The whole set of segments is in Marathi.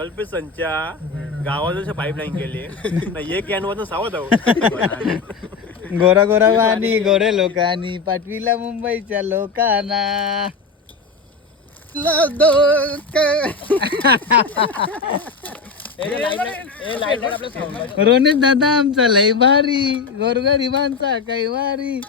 कल्पेशनच्या गावात पाईपलाईन केली एक कॅनवर सावध आहो. गोरा गोरा वाणी गोरे लोकांनी पाठविला मुंबईच्या लोकांना. रोनेश दादा आमचा लय भारी गोरगरिबांचा काही वारी.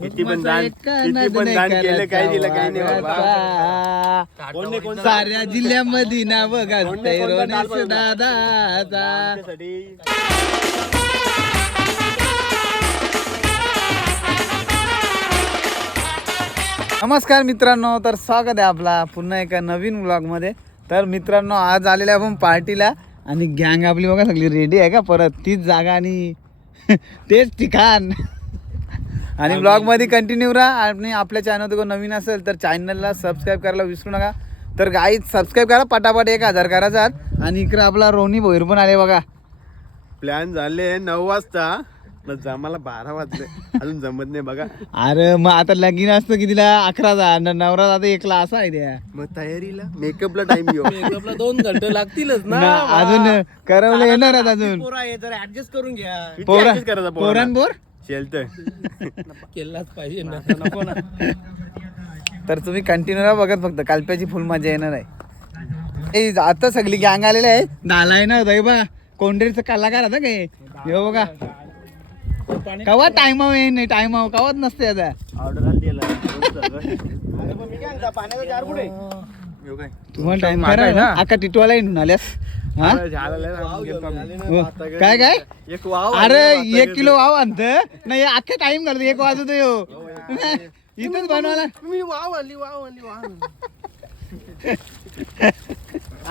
किती पण दान केलं काही दिलं काही नाही बाबा. कोण साऱ्या जिल्ह्यामध्ये नाव घालतंय रोनेश दादाचा. नमस्कार मित्रांनो, तर स्वागत आहे आपला पुन्हा एका नवीन व्लॉग मध्ये. तर मित्रांनो, आज आलेले आपण पार्टीला आणि गँग आपली बघा सगळी रेडी आहे का. परत तीच जागा आणि तेच ठिकाण. आणि ब्लॉग मध्ये कंटिन्यू राहा. आणि आपल्या चॅनल कोण नवीन असेल तर चॅनलला सबस्क्राईब करायला विसरू नका. तर गाईज सबस्क्राईब करा पटापट 1000 करायचा. आणि इकडे आपला रोनी भोईर पण आले बघा. प्लॅन झाले 9 वाजता, जमाला 12 वाजले, अजून जमत नाही बघा. अरे मग आता लगीन असतं कितीला 11चा, नवरा आता 1ला असा आहे त्या. मग तयारीला मेकअपला टाइम घेऊ. मेकअपला 2 घंटे लागतीलच ना. अजून करवलं येणार आहेत अजून. पोरा आहे जरा ऍडजस्ट करून घ्या. करायचा पोरांबोर शेलतोय. केलाच पाहिजे ना. नको ना. तर तुम्ही कंटिन्यू राहा बघत. फक्त कालप्याची फुल मजा येणार आहे. आता सगळी गँग आलेली आहे. नाला येणार दैबा कोंडेरीचं कलाकार आता काय हे बघा. कवा टाइम नाही टाइम कवाच नसते आता. तुम्हाला टाइम करा ना. आका टिटवाला येऊन आल्यास हा. काय काय एक वाव. अरे 1 किलो वाव आणत नाही. अख्खा टाइम करतो 1 वाजतो यो. इथंच बनवायला. मी वाव आणली.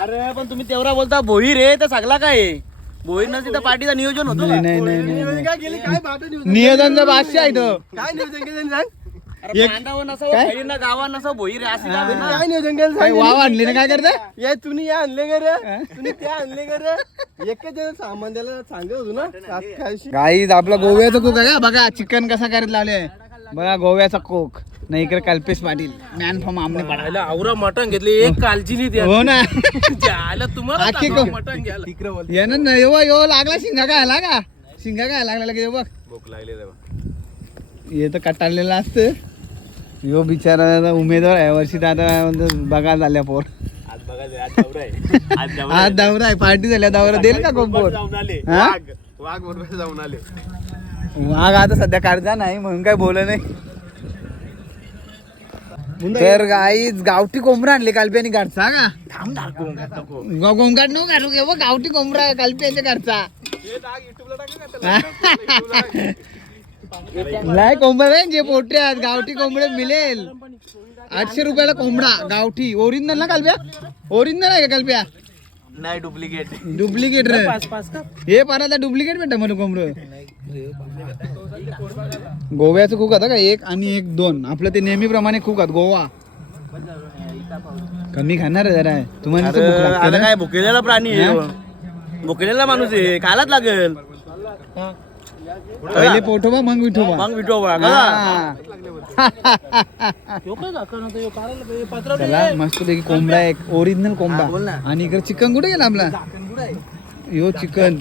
अरे पण तुम्ही तेवढा बोलता भोई रे तर सगळा काय भोईर नसती तर पार्टीचं नियोजन होतं. नाही काय गेली काय बाटली नियोजनचा बादशाह आहे तो. काय नियोजन केलं सांग. बांधावं नसावं गावा नसावं भोई रे असं काय नियोजन केलं काय सांग. वाव आणली ना काय करता. या तुम्ही या आणले का रे, तुम्ही त्या आणले का रे. एकच जण सामान द्यायला सांगत होतो ना. गाईज आपला गोव्याचा कोक आहे का बघा. चिकन कसा करत लावले बघा. गोव्याचा कोक नाही. इकडे कल्पेश पाटील मॅन फ्रॉम आमने पडायला. आवरा मटण घेतली एक कालची नाही. हो ना. तुम्हाला आखी सांगावं मटण घ्यायला. यानं ना यो लागला शिंगा काय आला का. शिंगा काय लागला की बघ. भूक लागली हे तर कटाळलेला असतं. यो बिचारा उमेदवार आहे वर्षी. आता बघा झाल्या पोर. आज बघा आज दौरा आहे. आज दौरा आहे. पार्टी झाल्या दौरा देईल का कोण पोर. जाऊन आले हा? वाघ बरोबर जाऊन आले. वाघ आता सध्या काढता नाही म्हणून काय बोल नाही. तर गाईच गावठी कोंबडा आणले कालप्यानी घरचा का. गोंगाट नको काढू घे गावठी कोंबडा कालप्याच्या घरचा. नाही कोंबडा नाही जे पोट्यात गावठी कोंबडे मिळेल. 800 रुपयाला कोंबडा गावठी. ओरिजिनल ना कालप्या. ओरिजिनल आहे का कालप्या. नाही डुप्लिकेट. डुप्लिकेट रे हे पारा डुप्लिकेट भेटा म्हणून कोंबड. गोव्याचं कुक आता का 1 आणि 1 2. आपलं ते नेहमीप्रमाणे कुक आहेत गोवा. कमी खाणार आहे जरा. तुम्हाला नुसतं भूक लागते ना? काय भुकेलेला प्राणी आहे. भुकेलेला माणूस आहे खायलाच लागेल. पहिले पोठोबा मग विठोबा. मग विठोबा हा. चला मस्त पैकी कोंबडा एक ओरिजिनल कोंबडा. आणि इकडे चिकन कुठे गेला आपला. यो चिकन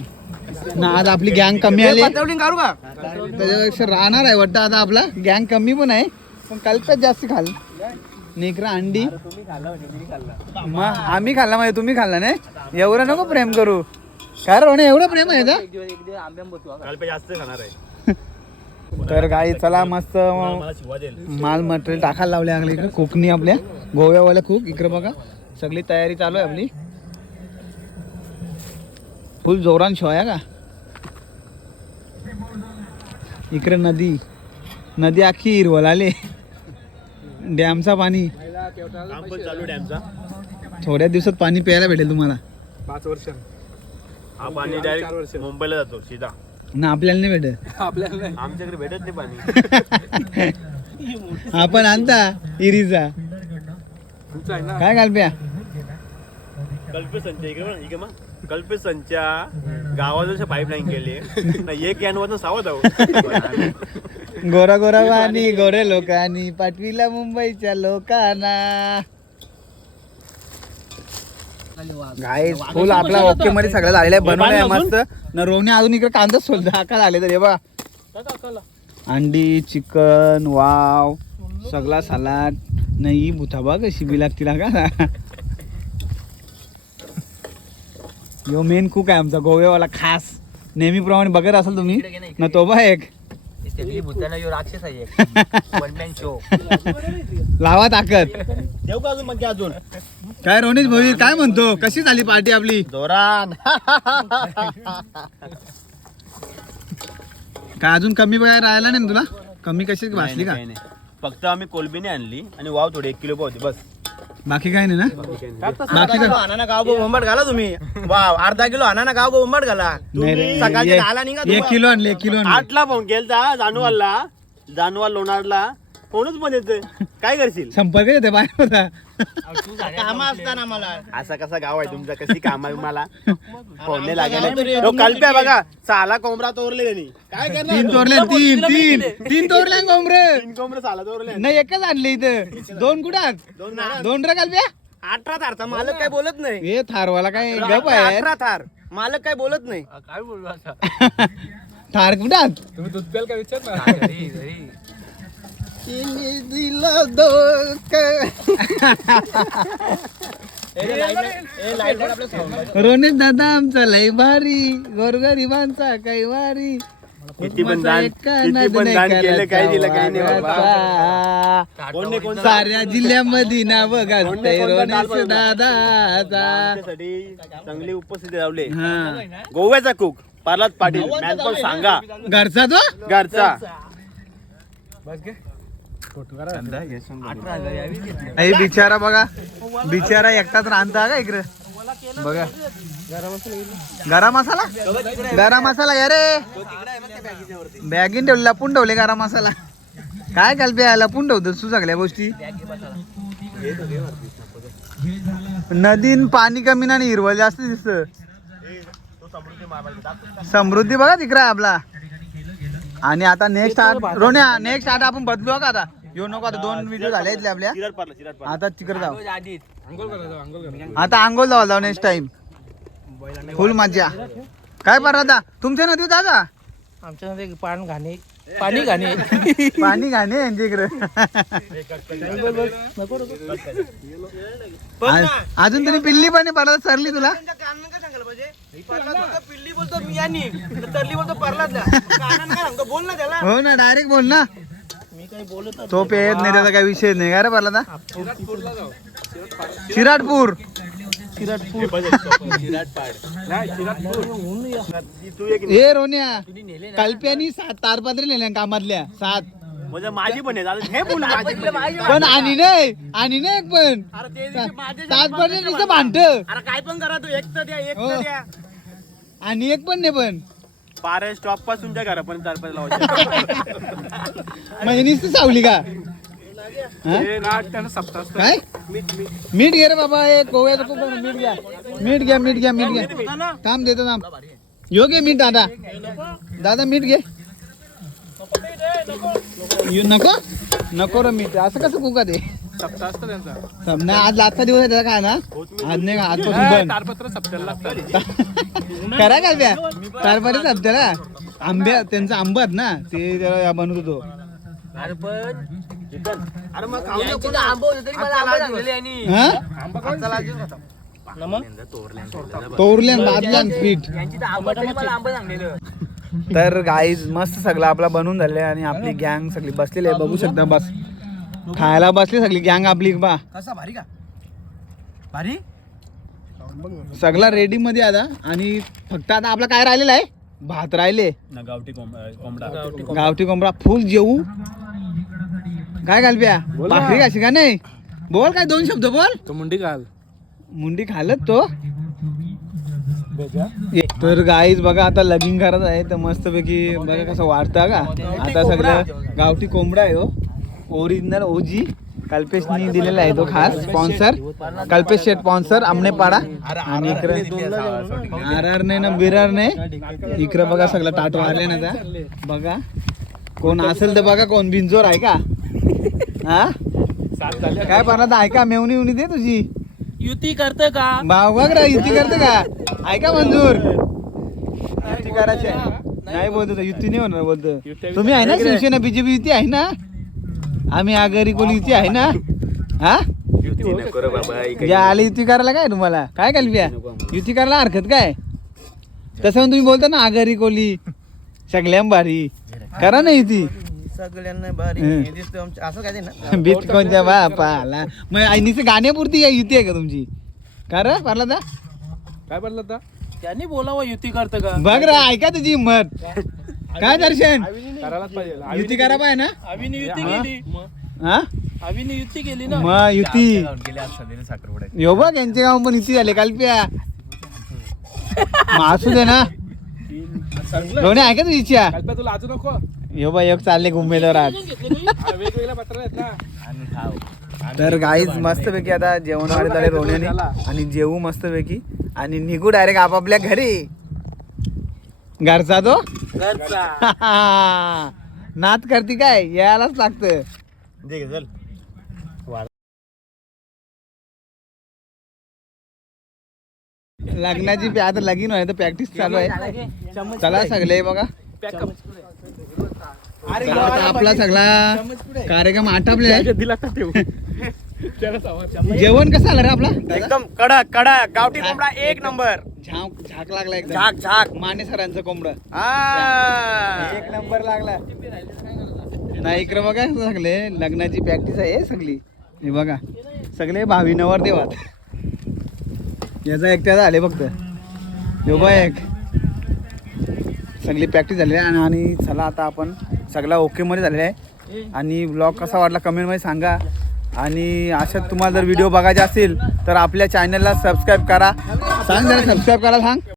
ना. आज आपली गँग कमी आली काढू का. त्याच्यापेक्षा राहणार आहे वाटतं. आता आपला गँग कमी पण आहे पण कल्प्यात जास्त खाल. नेकरा अंडी मग आम्ही खाल्ला म्हणजे तुम्ही खाल्ला नाही. एवढं नको प्रेम करू. काय रे एवढं प्रेम आहे का. काल जास्त खाणार आहे. तर गाई चला मस्त मला शिवा देईल. माल मटेरियल टाकायला लावले आपल्या इकडे. कोकणी आपल्या गोव्यावाल्या खूप इकडे बघा. सगळी तयारी चालू आहे आपली. फुल जोरान शोया का. इकडे नदी अख्खी हिरवल आले. डॅमचा पाणी काम पण चालू डॅमचा. थोड्या दिवसात पाणी प्यायला भेटेल तुम्हाला. 5 वर्ष हा पाणी डायरेक्ट मुंबईला जातो सीधा. ना आपल्याला नाही भेटत. आपल्याला आमच्याकडे भेटत नाही पाणी. आपण आणता इरीचा काय घालप्या. कल्पेशनच्या इकडे मग कल्पेशनच्या गावात पाईपलाईन केली एक कॅनवर सावध आहो. गोरा गोरा वाणी गोरे लोकांनी पाठविला मुंबईच्या लोकांना. गाईस फुल आपला ओके मध्ये सगळं झालेलं आहे बनवलंय मस्त न रोहने अजून इकडे कांदा सोलला का झाले तर हे बघा अंडी चिकन वाव सगळा सलाड नाही बुथाबा कशी बी लागती का यो मेन कुक आहे आमचा गोव्यावाला खास नेहमीप्रमाणे बघत असाल तुम्ही ना तो बा एक राक्षस आहे लावा ताकद देऊ का अजून मग अजून काय रोनिश भाई काय म्हणतो कशी झाली पार्टी आपली जोरान काय अजून कमी बाहेर राहिला नाही ना तुला कमी कशी भासली का काही नाही. फक्त आम्ही कोलबीने आणली आणि वाव थोडी 1 किलो होती बस बाकी काय नाही ना बाकी काय अनाना गाव बोंबट घाला तुम्ही वाव अर्धा किलो अनाना गाव बोंबट घाला नाही रे, सकाळचे एक- 10ला निघा 1 किलो आणले 1 किलो आणले 8ला फोन केलता जानवाल लोणारला फोनच पण येतोय काय करशील संपर्क येते बाहेर होता काम असताना मला असा कसा गाव आहे तुमचा कशी काम आहे मला फोन नाही लागेल कल्प्या बघा साला कोंबडा तोरले त्यांनी काय करणार 3 तोरले 3 तोरले कोंबरे 3 कोंबडे साला तोरले नाही एकच आणले इथं 2 कुठात 2 रे कालप्या 18 थारचा मालक काय बोलत नाही हे थारवाला काय गप आहे 18 थार मालक काय बोलत नाही थार कुठात रोनेश दादा आमचा लय भारी गोरगरिबांचा काही वारी किती पण दान केलं काय दिलं काय नाही बाबा. कोण नाही, कोण नाही. साऱ्या जिल्ह्यामध्ये नाव गाजतंय रोनेश दादाचा आमच्यासाठी चांगली उपस्थिती लावले हा गोव्याचा कुक प्रल्हाद पाटील मॅन पण सांगा घरचा तो घरचा हे बिचारा बघा बिचारा एकटाच रांधता का इकडे बघा गरम मसाला या रे बॅगीन ठेवले लपून ठेवले गरम मसाला काय काल लपून ठेवतो तू सगळ्या गोष्टी नदीन पाणी कमी ना हिरवळ जास्त दिसत समृद्धी बघा तिकडे आपला आणि आता नेक्स्ट रोन्या नेक्स्ट आठ आपण बदलू का आता येऊ नको आता 2 व्हिडिओ झाले इथले आपल्या आता तिकडे जाऊ आता आंघोळ जाऊ नेक्स्ट टाइम फुल मजा काय पर आता तुमच्या नदीत दादा आमच्या मध्ये पाणी घाणे पाणी घाणे यांच्या इकडे अजून तरी पिल्ली पाणी पडत सरली तुला पिल्ली बोलतो मी आणि तरली बोलतो परला बोल ना त्याला हो ना डायरेक्ट बोल ना मी काही बोलत तो पेत नाही त्याचा काही विषय नाही का रे परला चिराटपूर हे रोन्या कल्प्यानी 7 तारपत्रे नेल्या कामातल्या 7 म्हणजे माझी पण आहे हे बोल माझी पण आहे. पण आणि नाही एक पण 7 पर्यंत नुसतं भांडत अरे काय पण करा तू एक तर द्या एक हो. तर द्या आणि एक पण नाही पण पारे स्टॉप पासून त्या घरापर्यंत 4-5 लावायचे म्हणजे नुसतं सावली का हा? काय मीठ घे रे बाबा हे गोव्याचं खूप मीठ घ्या थांब देतो थांब यो घे मीठ दादा मीठ घे नको रे मीठ असं कसं कुका ते नाही आज आजचा दिवस आहे त्याचा काय ना आज नाही का आजपासून बंद करा काय ब्या तारपत्रे सप्त्याला आंब्या त्यांचा आंबत ना ते त्याला बनवत होतो अरे पण अरे मग खाऊ नको ना आंबा होतं तरी मला आंबा लागलेले आणि तोरल्यान बादल्यान पीठ यांची तर आंबा तरी मला आंबा सांगलेलं तर गाईज मस्त सगळं आपला बनवून झालंय आणि आपली गँग सगळी बसलेली आहे बघू शकता बस खायला बसली सगळी गँग आपली बा कसा भारी का भारी सगळा रेडी मध्ये आता आणि फक्त आता आपला काय राहिलेला आहे भात राहिले गावठी कोंबडा गावठी कोंबडा फुल जेवू काय घालप्या भाकरी कशी का नाही बोल काय 2 शब्द बोल तो मुंडी घाल मुंडी खालत तो तर गाईज बघा आता लगीन करत आहे तर मस्त पैकी बघा कसं वाटतं का आता सगळं गावठी कोंबडा आहे हो ओरिजिनल ओजी कल्पेशनी दिलेला आहे तो खास स्पॉन्सर कल्पेश शेट स्पॉन्सर आमनेपाडा आणि इकडे आर नाही ना बिरार नाही इकडे बघा सगळं ताट वारले ना आता बघा कोण असेल तर बघा कोण बिंजोर आहे का हा काय पण आहे का मेवणी दे तुझी युती करतं का? भाऊ बघ रा युती करते का ऐका मंजूर युती करायची आहे. नाही बोलतो तो, युती नाही होणार बोलतो तुम्ही आहे ना शिवसेना बीजेपी युती आहे ना आम्ही आघाडी कोणी युती आहे ना हा युती नको रे बाबा जे आले युती करायला काय तुम्हाला काय कल्प्या युती करायला हरकत काय तसं तुम्ही बोलता ना आघाडी कोली सगळ्यां भारी करा ना युती सगळ्यांना भारी दिसतो असं काय ना बीट कोणत्या बापाला मग आईनीचं गाण्यापुरती काय युती आहे का तुमची करा पारला दा काय पडलं आता त्यांनी बोलावं युती करतं का? बघ रा ऐका तुझी हिंमत काय दर्शन करायलाच पाहिजे युती करा पाहिजे ना आम्ही युती केली हा आम्ही युती केली ना. मग युती यो बघ यांचे गाव पण युती झाले कालप्या मग असू दे ना लोणे आहे का तुझी इच्छा तुला अजून नको यो बा एक चालले उमेदवार आज वेगवेगळ्या पत्र आहेत ना तर गाईज मस्त पैकी आता जेवण वाढत आले रोण्याने आणि जेवू मस्त पैकी आणि निघू डायरेक्ट आपापल्या घरी घरचा तो घरचा नात करती काय यायलाच लागतं चल लग्नाची आता लगीन आहे तर प्रॅक्टिस चालू आहे चला सगळे बघा चला आता आपला सगळा कार्यक्रम आटापले आहे दिला तर ठेवू जेवण कसं आलं रे आपला एकदम कडक कडक गावठी कोंबडा एक नंबर. झाक लागला एकदम झाक झाक माने सरांचं कोंबड हा. एक नंबर लागला नाही इकडे बघा सगळे लग्नाची प्रॅक्टिस आहे सगळी हे बघा सगळे भावी नवर देवात याचा एकट्याचा आले फक्त योगा एक सगळी प्रॅक्टिस झालेली आहे आणि चला आता आपण सगळा ओके मध्ये झालेला आहे आणि ब्लॉग कसा वाटला कमेंटमध्ये सांगा आणि अशाच तुम्हाला जर व्हिडिओ बघायचे असतील तर आपल्या चॅनलला सबस्क्राईब करा सांग जरा सबस्क्राईब करा सांग